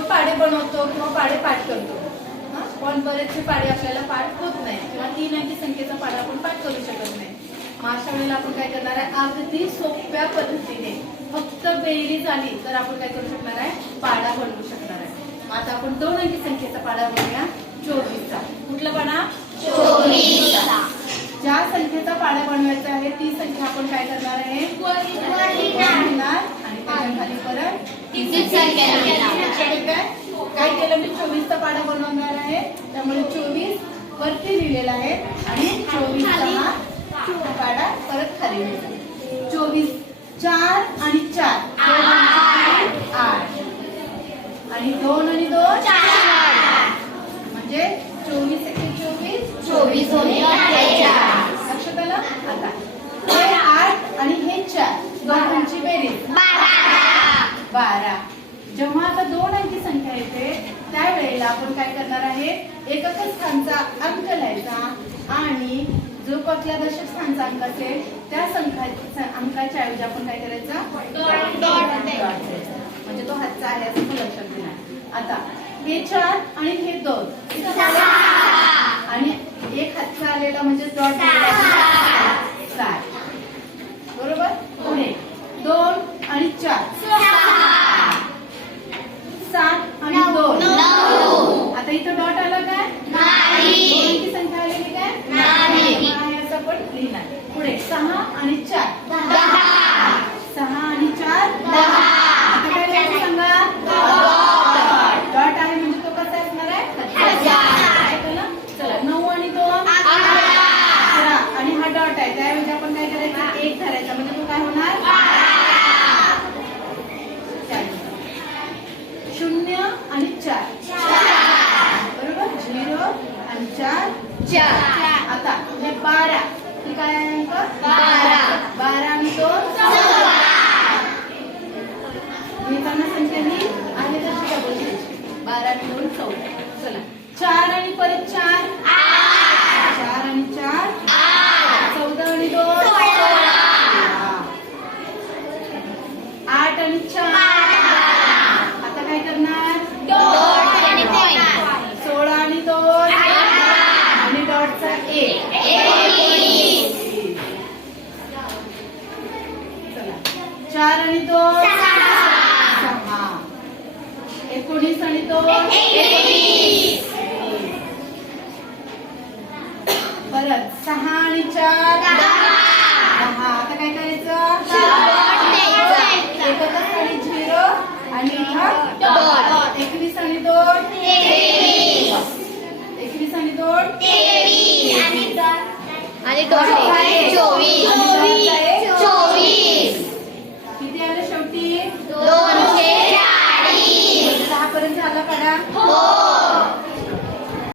आपण पाडे बनवतो किंवा पाडे पाठ करतो? पण बरेचसे पाडे आपल्याला पाठ होत नाही किंवा तीन अंकी संख्येचा पाडा आपण पाठ करू शकत नाही. मग अशा वेळेला आपण काय करणार आहे? अगदी सोप्या पद्धतीने फक्त बेरीज आली तर आपण काय करू शकणार आहे? पाडा बनवू शकणार आहे. मग आता आपण दोन अंकी संख्येचा पाडा बनवूया चोवीसचा. कुठला पाडा? चोवीसचा. ज्या संख्येचा पाडा बनवायचा आहे ती संख्या आपण काय करणार आहे? आणि त्याच्याखाली परत तीच संख्या ठीक आहे? काय केलं मी? चोवीसचा पाडा बनवणार आहे. त्यामुळे चोवीस वरती लिहिलेला आहे आणि चोवीसचा हा पाडा परत खाली चोवीस चार आणि चार. आठ. आणि दोन आणि दोन? म्हणजे चोवीस एके चोवीस चोवीस लक्षात आलं? आता. हे आठ आणि हे चार. दोघांची बेरीज. बारा जेव्हा आता दोन अंकी संख्या येते त्यावेळेला आपण काय करणार आहे? एकक स्थानचा अंक लिहायचा आणि जो कुठल्या दशक स्थानचा अंक असेल त्या संख्या अंकाच्या ऐवजी आपण काय करायचा. म्हणजे तो हातचा आहे असं पण लक्षात घेणार. आता हे चार आणि हे दोन. आणि एक हातचा आलेला म्हणजे डॉट सात बरोबर पुढे दोन आणि चार सात आणि दोन नऊ. आता इथं डॉट आला काय नाही. दोनची संख्या आलेली काय नाही. नाही पण लिहिणार पुढे सहा आणि चार. सहा आणि चार. सांगा. डॉट आहे म्हणजे तो कसा असणार आहे? चला नऊ आणि दोन. अकरा. आणि हा डॉट आहे. त्याऐवजी आपण काय करायचं? एक धरायचा. म्हणजे तो काय होणार? चार. शून्य आणि चार. बरोबर? झिरो आणि चार. आता हे बारा. काय अंक बारा. बारा आणि दोन लिहिताना संख्या ही आहे तशी बारा आणि दोन चौदा. चला. चार आणि परत चार चार आणि चार चौदा आणि दोन सोळा. आठ आणि चार आता काय करणार सोळा आणि दोन आणि डॉटचा एक चला चार आणि दोन. सहा. एकोणीस आणि दोन. परत सहा आणि चार. दहा. आता काय करायचं? एकच आणि झिरो. आणि. एकवीस आणि दोन. एकवीस आणि दोन. आणि डॉट. चोवीस.